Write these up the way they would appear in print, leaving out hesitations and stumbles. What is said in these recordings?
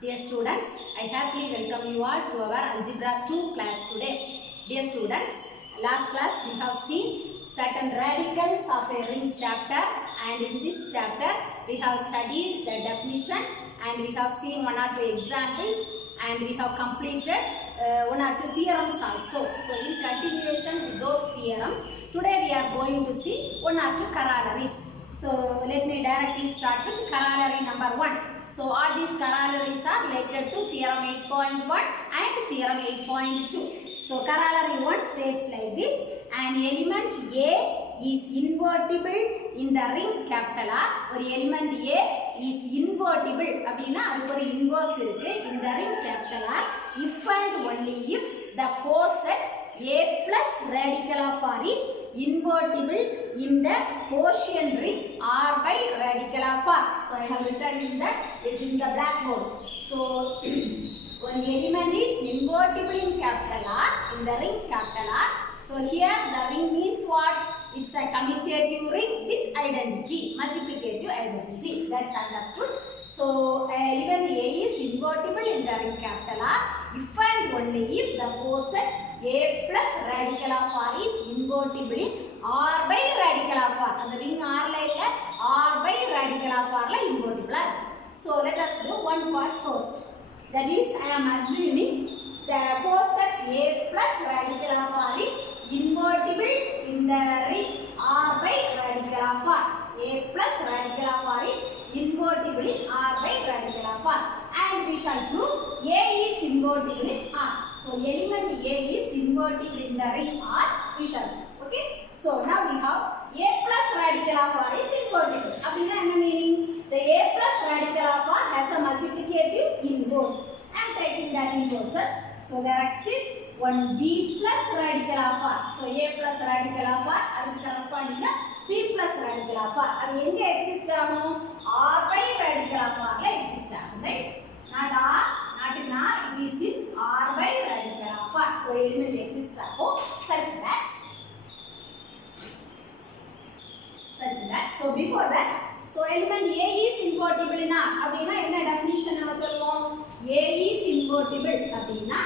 Dear students, I happily welcome you all to our Algebra 2 class today. Dear students, last class we have seen certain radicals of a ring chapter, and in this chapter we have studied the definition and we have seen one or two examples and we have completed one or two theorems also. So in continuation with those theorems, today we are going to see one or two corollaries. So let me directly start with corollary number 1. So all these corollaries are related to theorem 8.1 and theorem 8.2. So corollary 1 states like this: an element A is invertible in the ring capital R. ஒரு element A is invertible அப்படினா அதுக்கு ஒரு inverse இருக்கு in the ring capital R if and only if the coset A plus radical of R is invertible in the quotient ring R by radical of R. So I have written in the blackboard. So one element is invertible in capital R, in the ring capital R. So here the ring means what? It's a commutative ring with identity, multiplicative identity. That's understood. So element A is invertible in the ring capital R if and only if the coset A plus radical of R is invertible in R by radical of R. And the ring R like R by radical of R like invertible. So let us do one part first. That is, I am assuming the coset A plus radical of R is invertible in the ring R by radical of R. A plus radical of R is invertible in R by radical of R. And we shall prove A is invertible in R. So element A is invertible in the ring R. We shall prove. Okay. So now we have A plus radical of R is invertible. Abhina enna meaning? The A plus radical of R has a multiplicative inverse. I am taking that inverses. So there exists one B plus radical of R. So A plus radical of R and corresponding to B plus radical of R. That enga exist agum? R by radical of R la exist agum, right? Not R, not in R, it is in R by radical of R. So element exist agum such that. So before that, so element A is invertible in R. அப்படினா என்ன definition நம்ம சொல்லுவோம்? A is invertible அப்படினா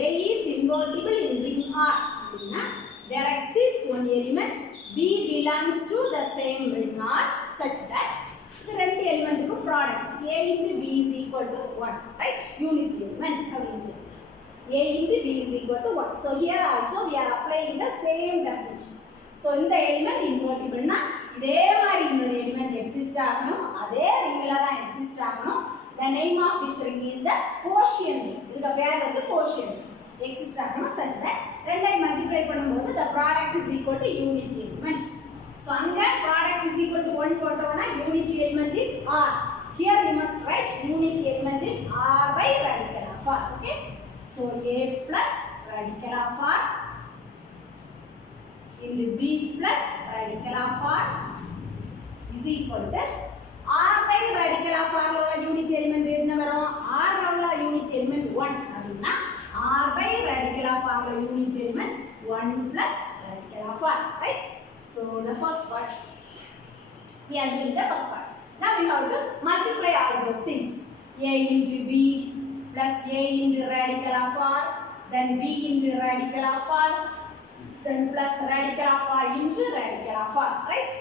A is invertible in ring R அப்படினா there exists one element B belongs to the same ring R such that இந்த ரெண்டு எலிமெண்ட்க்கு product A into B is equal to 1, right? Unity element அப்படினு A into B is equal to 1. So here also we are applying the same definition. So இந்த element இன்வெர்ட்டிபிள்னா இதே மாதிரி இன்னொரு element exist ஆகணும், அதே ரிங்ல தான் எக்ஸிஸ்ட் ஆகணும். The name of this ring is the quotient ring. இதுக்கு பேர் வந்து quotient எக்ஸிஸ்ட் ஆகணும் such that ரெண்டை மல்டிப்ளை பண்ணும்போது the product is equal to unity element. So அங்க product is equal to 1 போட்டோம்னா unity element in R. Here we must write unity element in R by radical of R. Okay. So A plus radical of R into B plus radical of R is equal to R by radical of R உள்ள unit element என்ன வரும்? R உள்ள unit element 1 அப்படினா R by radical of R உள்ள unit element 1 plus radical of R, right? So the first part we are doing the first part. Now we have to multiply all those things. A into B plus A into radical of R, then B into radical of R, then plus radical of R into radical of R, right?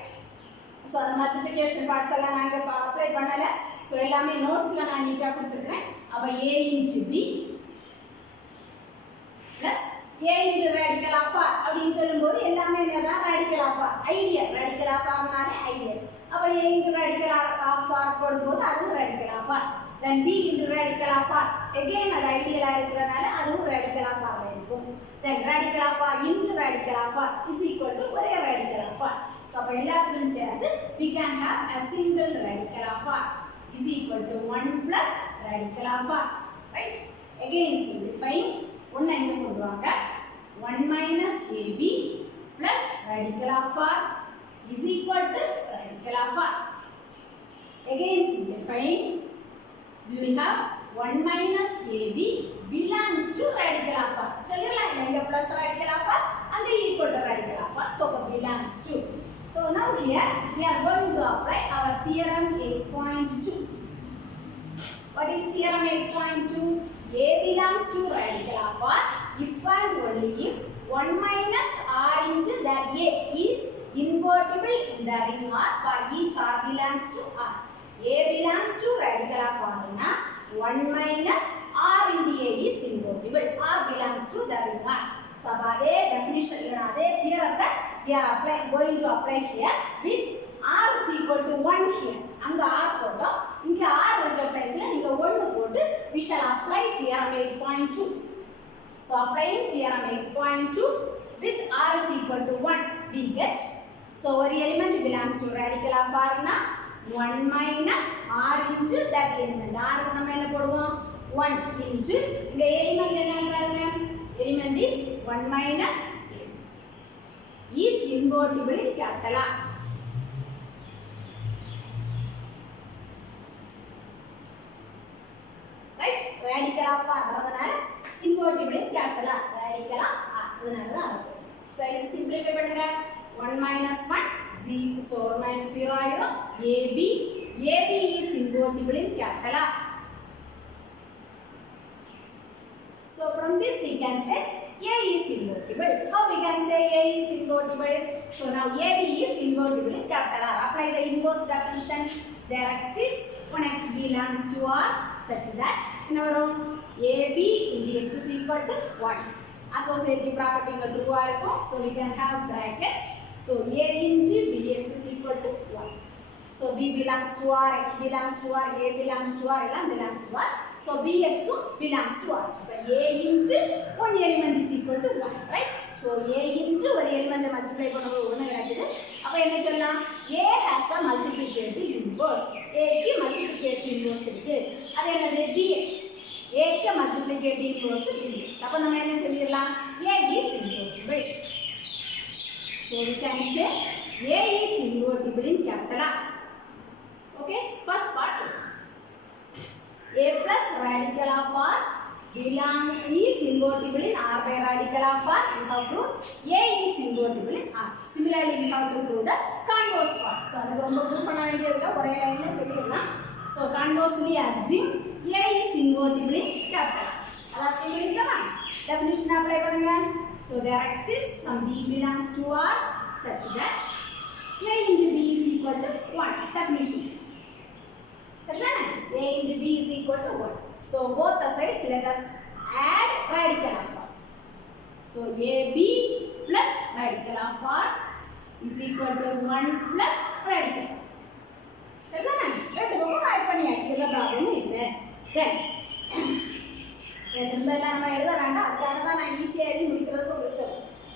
So the multiplication parts எல்லாம் நாங்க apply பண்ணல. So எல்லாமே நோட்ஸ்ல நான் நீட்டா கொடுத்திருக்கேன். அப்ப A into B plus A into radical of R அப்படினு சொல்லும்போது எல்லாமே என்னடா radical of R, ideal radical of R னாலே ஐடியல். அப்ப A into radical of R போடும்போது அதுவும் radical of R. Then B into radical of R, again அது ஐடியலா இருக்குறனால அதுவும் radical of R இருக்கும். Then radical of R into radical of R is equal to ஒரே radical of R. So அப்ப எல்லாத்துக்கும் சேர்த்து we can have a single radical of R is equal to 1 plus radical of R, right? Again simplifying, ஒண்ணு என்ன போடுவாங்க? 1 minus AB plus radical of R is equal to radical of R. Again simplifying, we will have 1 minus AB belongs to radical of R. சொல்லிரலாம் இங்க plus radical of R and equal to radical of R. So belongs to. So now here we are going to apply our theorem 8.2. What is theorem 8.2? A belongs to radical of R if and only if 1 minus R into that A is invertible in the ring R for each R belongs to R. A belongs to radical of R na 1 minus R into A is invertible. R belongs to the ring R. So that definition, that theorem we are going to apply here with R is equal to 1 here. And R photo, in R place, we shall apply theorem 8.2. So applying theorem 8.2 with R is equal to 1, we get. So one element belongs to radical of R na 1 minus R into that element. R is 1 into the element is 1 minus A. Is invertible in capital R. Right? Radical of R invertible in capital R. Radical of R. So it is simplify 1 minus 1 0. So 1 minus 0 AB. AB is invertible in capital R. So from this we can say A is invertible. How we can say A is invertible? So now AB is invertible in capital R. Apply the inverse definition. There exists one x belongs to R such that in our own AB into x is equal to 1. Associative property true are, so we can have brackets. So A into Bx is equal to 1. So B belongs to R, x belongs to R, A belongs to R, L belongs to R. So Bx belongs to R. A into one element is equal to 1, right? So A into one element multiply A has a multiplicative inverse. A ki multiplicative inverse irukku. Adu enadhu Bx. A ki multiplicative inverse Bx. Appo nama enna solliralam? A is invertible. So we can say A is invertible in capital R. Okay, first part. A plus radical of R is invertible in R by radical of R. We have proved A is invertible in R. Similarly, we have to prove the converse part. So, that is proof so conversely, assume A is invertible in capital R. Definition apply. So, there exists some B belongs to R such that A into B is equal to 1. Definition. A into B is equal to 1. So both the sides let us add radical of R. So AB plus radical of R is equal to 1 plus radical of R. So then let go add panniyachu the problem illa. Then so idella nama eludha venda adana na easy aadi mudikkiradhukku vechom.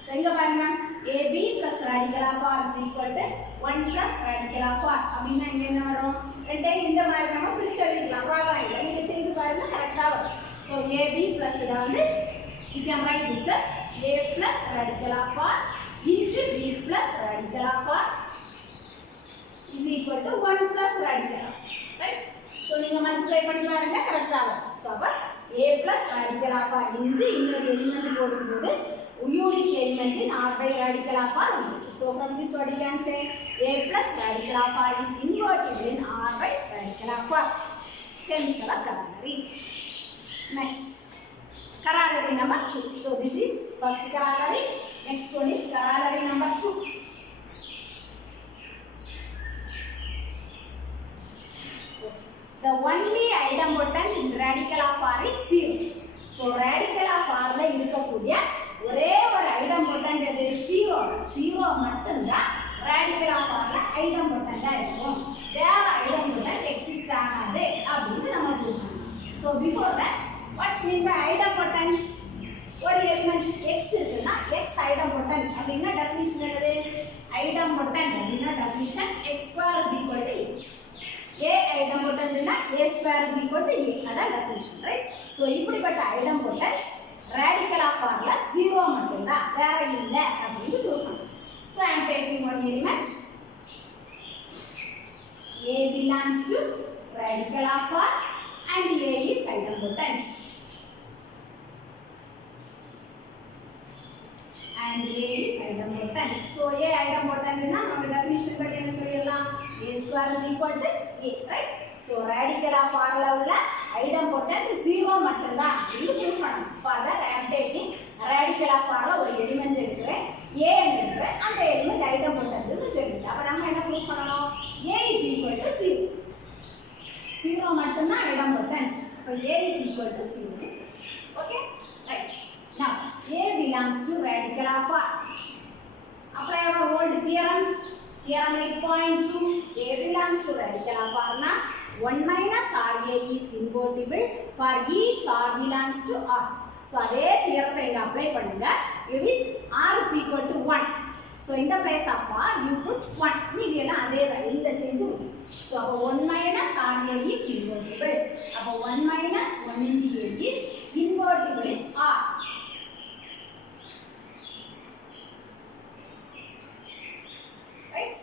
So inga paarenga AB plus radical of R is equal to 1 plus radical of R. அப்படினா இங்க என்ன வரும்? ரெண்டே இந்த மாதிரி நம்ம பிரிச்சு எழுதிக்கலாம். ப்ராப்ளம் இல்ல. நீங்க செய்து பாருங்க கரெக்ட்டா வரும். So AB plus இத வந்து you can write this as A plus radical of R into B plus radical of R is equal to 1 plus radical of R. Right? So நீங்க மல்டிப்ளை பண்ணி பாருங்க கரெக்ட்டா வரும். So அப்ப A plus radical of R into இன்னொரு element போடும்போது unique element in R by radical of R. So from this what you can say A plus radical of R is invertible in R by radical of R. Hence our corollary. Next, corollary number 2. So this is first corollary. Next one is corollary number 2. The only idempotent in radical of R is 0. So radical of R la irukkudiya ஒரே ஒரு idempotent எது 0 மட்டும் தான் radical of R ல ஐடம்பொட்டன்ட்டா இருக்கும். வேற idempotent exist ஆகாது அப்படினு நம்ம ப்ரூவ் பண்ணோம். So before that what's mean by idempotent? ஒரு எலிமெண்ட் x இருக்குன்னா x idempotent அப்படினா டெஃபினிஷன் என்னது? idempotent அப்படினா definition x square is equal to x. A idempotent னா a square is equal to a. அதான் டெஃபினிஷன், ரைட்? So இப்படிப்பட்ட idempotent radical of R la 0 மட்டும் தான், வேற இல்ல அப்படினு ப்ரூவ் பண்ணோம். So I am taking one element. A belongs to radical of R and A is idempotent. And A is idempotent. So A idempotent na நம்ம definition படி என்ன சொல்லிரலாம்? A square is equal to A, right? So radical of R la உள்ள idempotent 0 மட்டும்தான் இது proof பண்ணணும். For that I am taking radical of R ஒரு element எடுக்கிறேன், A எடுக்கிறேன், அந்த எலிமெண்ட் idempotentனு சொல்லிட்டு அப்ப நம்ம என்ன ப்ரூஃப் பண்ணணும்? A is equal to 0. 0 மட்டும்தான் idempotent. So A is equal to 0. Okay? Right. Now A belongs to radical of R. Apply our old theorem. Theorem 8.2. A belongs to radical of R na 1 minus RA is invertible for each R belongs to R. So அதே theorem இங்க apply பண்ணுங்க. With R is equal to 1. So in the place of R you put 1. மீதி எல்லாம் அதே தான், எந்த சேஞ்சும் இல்லை. So 1 minus RA is invertible. அப்போ 1 minus 1 into A is invertible in R. Right?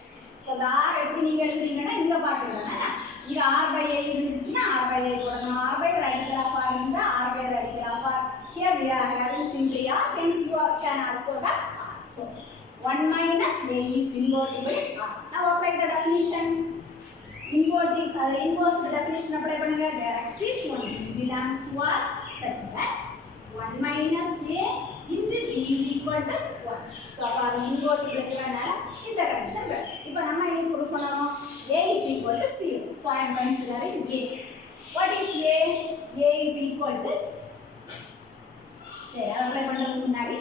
So the R எப்படி நீங்க எழுதுறீங்கன்னா இங்க பாத்துக்கோங்க. இங்க R by A இருந்துச்சுன்னா R by A போடணும். R by radical of R இருந்தா R by radical of R. Here we are having simply R, hence you can also have R. So 1 minus A is invertible in R. Now apply the definition. Inverting inverse definition apply பண்ணுங்க. There exists one belongs to R such that 1 minus A into B is equal to 1. So அப்ப invertible இருக்கறனால இந்த condition வரும். இப்போ நம்ம என்ன proof பண்ணனும்? A is equal to 0. So I am considering A. What is A? A is equal to சரி apply பண்றதுக்கு முன்னாடி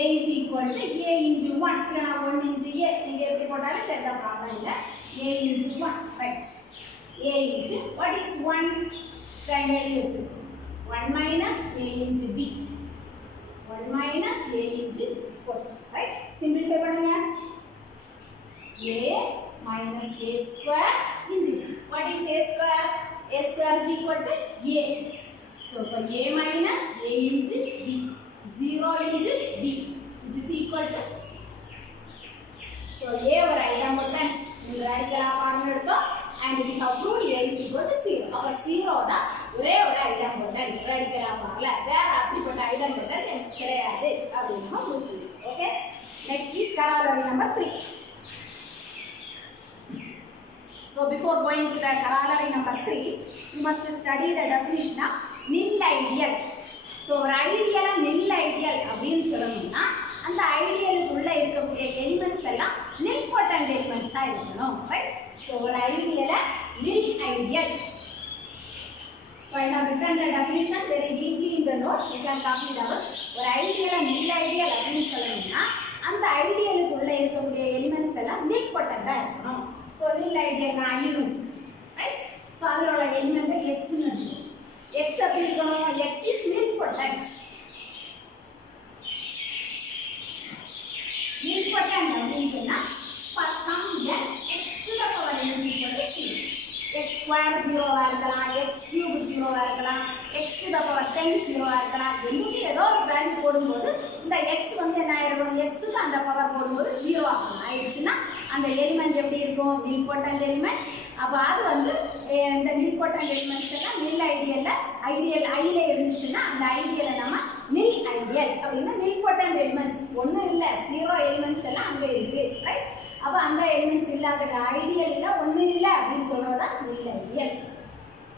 A is equal to A into 1 இல்லனா 1 into A நீங்க எப்படி போட்டாலும் சரி தான் ப்ராப்ளம் இல்ல. A into 1 right. A into what is 1? Triangle வெச்சிருக்கோம். 1 minus A into B. 1 minus A into 4 right. Simplify பண்ணுங்க. A minus A square into B. What is A square? A square is equal to A. So for A minus A into B. 0 into B which is equal to C. So A ஒரு idempotent இந்த radical of R எடுத்தோம் and we have proved A is equal to 0. அப்ப 0 தான் ஒரே ஒரு idempotent radical of R ல வேற அப்படிப்பட்ட idempotent கிடையாது அப்படினு நம்ம ப்ரூவ் பண்ணிட்டோம். Okay, next is corollary number 3. So before going to the corollary number 3 you must study the definition of nil ideal. So ஒரு ஐடியலா nil ideal அப்படினு சொல்லணும்னா அந்த ஐடியலுக்குள்ள இருக்கக்கூடிய எலிமெண்ட்ஸ் எல்லாம் nilpotent எலிமெண்ட்ஸா இருக்கணும் ரைட். So ஒரு ஐடியலா nil ideal. So I have written the definition very neatly in the notes. You can copy it down. ஒரு ஐடியலா nil ideal அப்படினு சொல்லணும்னா அந்த ஐடியலுக்குள்ள இருக்கக்கூடிய எலிமெண்ட்ஸ் எல்லாம் nilpotent-ஆ இருக்கணும். So nil ideal நான் ஐ யூஸ் ரைட். So அதோட எலிமெண்ட் x னு எடுத்துக்கோ. x அப்படி இருக்கணும். x is nilpotent. nilpotent அப்படினா for some n x to the power n is equal to 0. x square 0 ஆ இருக்கலாம், x cube 0 ஆ இருக்கலாம், x to the power 10 0 ஆ இருக்கலாம். என்னது ஏதோ ஒரு வேல்யூ போடும்போது இந்த x வந்து என்ன ஆயிரும்? x க்கு அந்த பவர் போடும்போது 0 ஆயிடுச்சுன்னா அந்த எலிமெண்ட் எப்படி இருக்கும்? nilpotent element. அப்ப அது வந்து இந்த nilpotent எலிமெண்ட்ஸ் எல்லாம் nil ஐடியல்ல ஐடியல் ஐல இருந்துச்சுன்னா அந்த ஐடியலை நம்ம nil ஐடியல் அப்படினா nilpotent எலிமெண்ட்ஸ் ஒண்ணும் இல்ல, 0 எலிமெண்ட்ஸ் எல்லாம் அங்க இருக்கு ரைட். அப்ப அந்த எலிமெண்ட்ஸ் இல்லாத ஐடியல்ல ஒண்ணும் இல்ல அப்படினு சொல்றதா nil ideal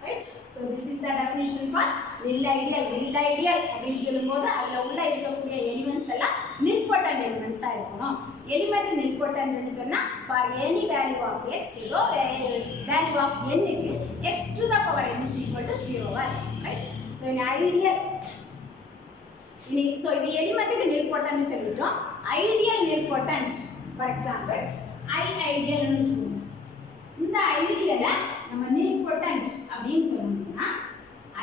right. So this is the definition for nil ideal. nil ideal அப்படினு சொல்லும்போது அதுல உள்ள இருக்கக்கூடிய எலிமெண்ட்ஸ் எல்லாம் nilpotent எலிமெண்ட்ஸா இருக்கணும். எலிமெண்ட் nilpotent ன்னு சொன்னா for any value of x ஏதோ value of n க்கு x to the power n is equal to 0 right. So in ideal so இது எலிமெண்ட்க்கு nilpotent ன்னு சொல்லிட்டோம். ideal nilpotent for example I ideal ன்னு சொல்லுவோம். இந்த ஐடியலை நம்ம nilpotent அப்படினு சொன்னோம்னா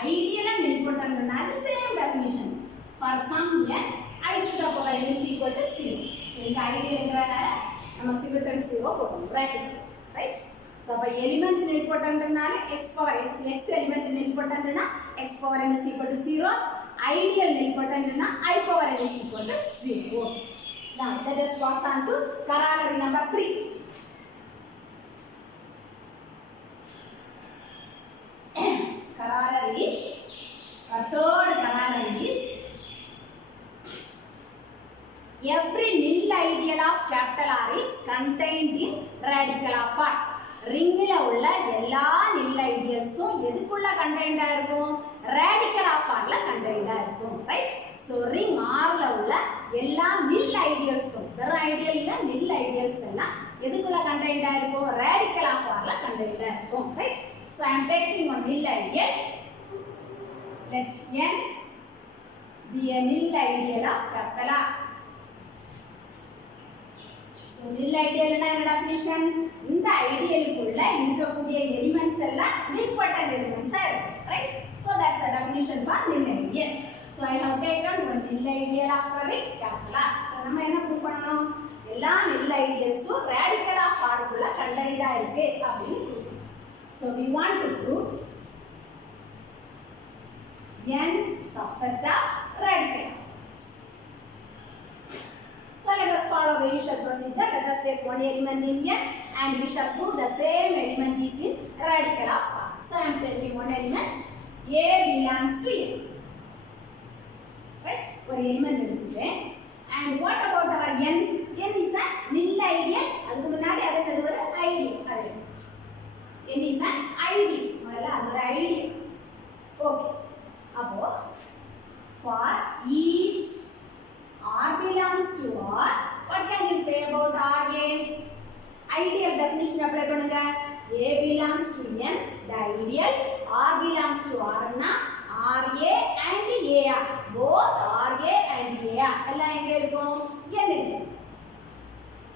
ஐடியலை nilpotent-னா same definition for some n I to the power n is equal to 0. So இந்த ஐடியல்ங்கறனால நம்ம simultaneous 0 போடுறோம் bracket right. So அப்ப எலிமெண்ட் nilpotent-னால x power x எலிமெண்ட் nilpotent-னா x power n is equal to 0. Ideal nilpotent-னா I power n is equal to 0. Now let us pass on to corollary number 3. Corollary is third corollary is every nil ideal of capital R is contained in radical of R. ரிங்கில் உள்ள எல்லா நில் ஐடியல்ஸும் எதுக்குள்ள கண்டெய்ன்டா இருக்கும் radical of ஆர்ல கண்டெய்ன்டா இருக்கும் right so ring ஆர்ல உள்ள எல்லா நில் ஐடியல்ஸும் வெறும் ஐடியல் இல்ல நில் ஐடியல்ஸ் எல்லாம் எதுக்குள்ள கண்டெய்ன்டா இருக்கும் ரேடிக்கல் ஆஃப் ஆர்ல கண்டெய்ன்டா இருக்கும் right so I am taking one nil ideal let n be a nil ideal of capital R. So nil ideal என்ன definition இந்த ஐடியலுக்குள்ள இருக்கக்கூடிய எலிமெண்ட்ஸ் எல்லாம் nilpotent elements right so that's the definition for nil ideal so I have taken one nil ideal of a ring capital R so நம்ம என்ன prove பண்ணனும் எல்லா nil idealsம் radical of R குள்ள கண்டெய்ன்டா இருக்கு அப்படி so we want to prove n subset of radical. So let us follow the usual procedure. Let us take one element in n and we shall prove the same element is in radical of R. So I am taking one element A belongs to n. Right? One element is and what about our n? n is a nil ideal. அதுக்கு முன்னாடி அதுக்கு ஒரு ideal. n is an ideal. முதல்ல அது ஒரு ideal. Okay. Above, for each R belongs to R, what can you say about RA? Ideal definition apply பண்ணுங்க. A belongs to N, the ideal. R belongs to R na RA and AR. Both RA and AR. எல்லாம் எங்க இருக்கும்? N இருக்கு.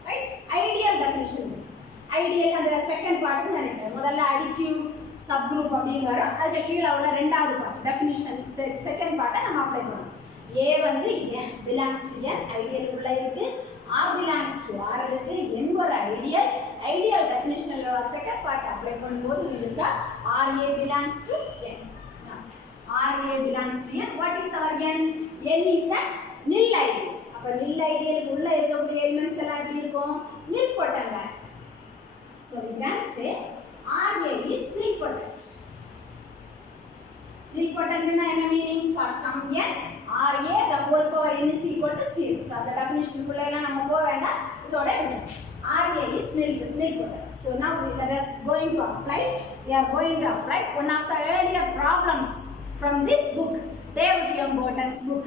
Right? Ideal definition. Ideal அந்த second part நினைக்கிறேன். முதல்ல additive subgroup அப்படிங்க வரும் அதுக்கு கீழ உள்ள இரண்டாவது பார்ட் டெஃபினிஷன் செகண்ட் பார்ட்டை நம்ம அப்ளை பண்ணனும் A வந்து belongs to n ஐடியல் உள்ள இருக்கு R belongs to R இருக்கு n ஒரு ஐடியல் டெஃபினிஷன்ல செகண்ட் பார்ட் அப்ளை பண்ணும்போது இதுல RA belongs to n RA belongs to n what is our n n is a nil ideal அப்ப nil ideal உள்ள இருக்கக்கூடிய elements எல்லாம் எப்படி இருக்கும் nilpotent so you can say RA is nilpotent. Nilpotent is the meaning for some n RA the whole power n is equal to 0. So the definition kulla ella nama povenda idoda RA is nilpotent. So now let us going to apply. We are going to apply one of the earlier problems from this book, Devathiyam Burton's book.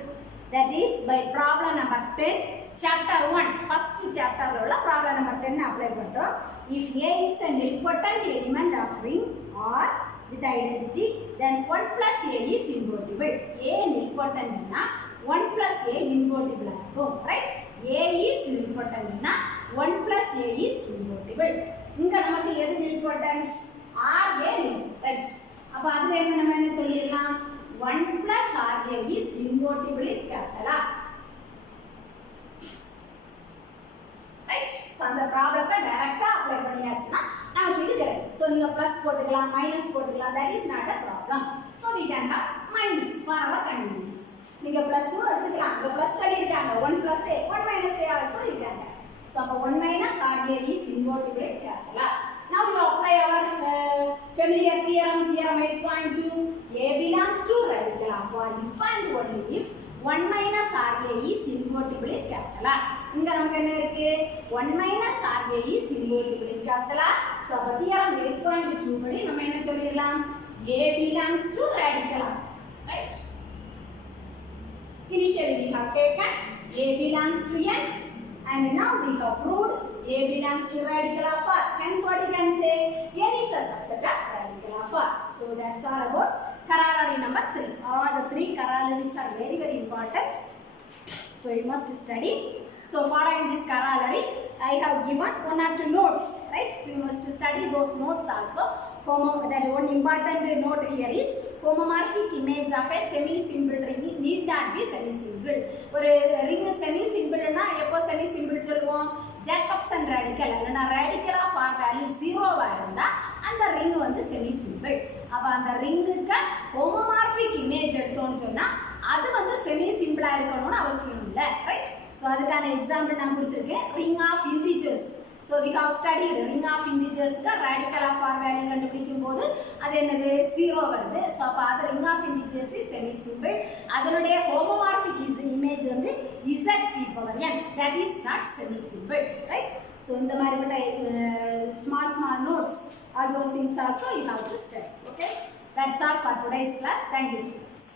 That is by problem number 10, chapter 1. First chapter la ulla problem number 10 apply pandrom. If A is a nilpotent element of ring or with identity, then 1 plus A is invertible. A nilpotent na 1 plus A invertible ஆகும் right? A is nilpotent na 1 plus A is invertible. இங்க நமக்கு எது nilpotent? RA nilpotent. அப்ப அதுல நம்ம என்ன சொல்லிரலாம் 1 plus RA is invertible in capital R. Right? So அந்த ப்ராப்ளத்தை டைரக்ட்டா அப்ளை பண்ணியாச்சுனா நமக்கு இது கிடைக்கும். So நீங்க பிளஸ் போட்டுக்கலாம் மைனஸ் போட்டுக்கலாம் that is not a problem. So we can have minus for our convenience. நீங்க பிளஸ் எடுத்துக்கலாம். அங்க பிளஸ் தள்ளி இருக்காங்க 1 plus A 1 minus A also you can have. So அப்ப 1 minus RA is invertible in capital R. Now we apply our familiar theorem 8.2 A belongs to radical of R if and only if 1 minus RA is invertible in capital R. இங்க நமக்கு என்ன இருக்கு 1 minus RA is invertible in capital R. So அப்ப theorem 8.2 படி நம்ம என்ன சொல்லிரலாம் A belongs to radical of right. Initially we have taken A belongs to n and now we have proved A belongs to radical of R. Hence what you can say n is a subset of radical of R. So that's all about corollary number 3. All the 3 corollaries are very important. So you must study. So following this corollary, I have given 1 or 2 notes, right? So you must study those notes also. That one important note here is homomorphic image of a semi-simple ring need not be semi-simple. ஒரு ring semi-simple னா எப்போ semi-simple சொல்லுவோம்? Jacobson radical அல்லனா radical of R value 0 வா இருந்தா அந்த ring வந்து semi-simple. அப்ப அந்த ringக்கு homomorphic image எடுத்தோம்னு சொன்னா அது வந்து semi-simple இருக்கணும்னு அவசியம் இல்ல, right? So அதுக்கான எக்ஸாம்பிள் நான் கொடுத்திருக்கேன் ring of integers So we have studied ring of integers ka radical of r value கண்டுபிடிக்கும் போது அது என்னது 0 வருது. So அப்ப அது ring of integers is semi simple. அதனுடைய homomorphic image வந்து z p power n, that is not semi simple, right? So இந்த மாதிரிப்பட்ட small notes, all those things also you have to study. Okay, that's all for today's class. Thank you students.